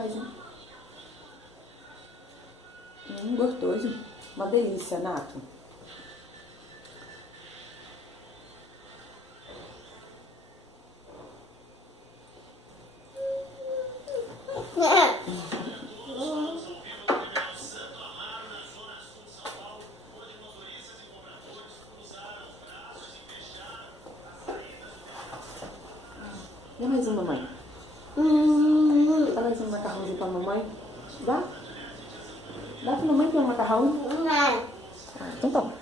mais um. Gostoso. Uma delícia, Nato. Dá mais um, mamãe. Dá mais um macarrãozinho pra mamãe. Dá? Dá pra mamãe ter um macarrão? Não. Ah, então tá bom.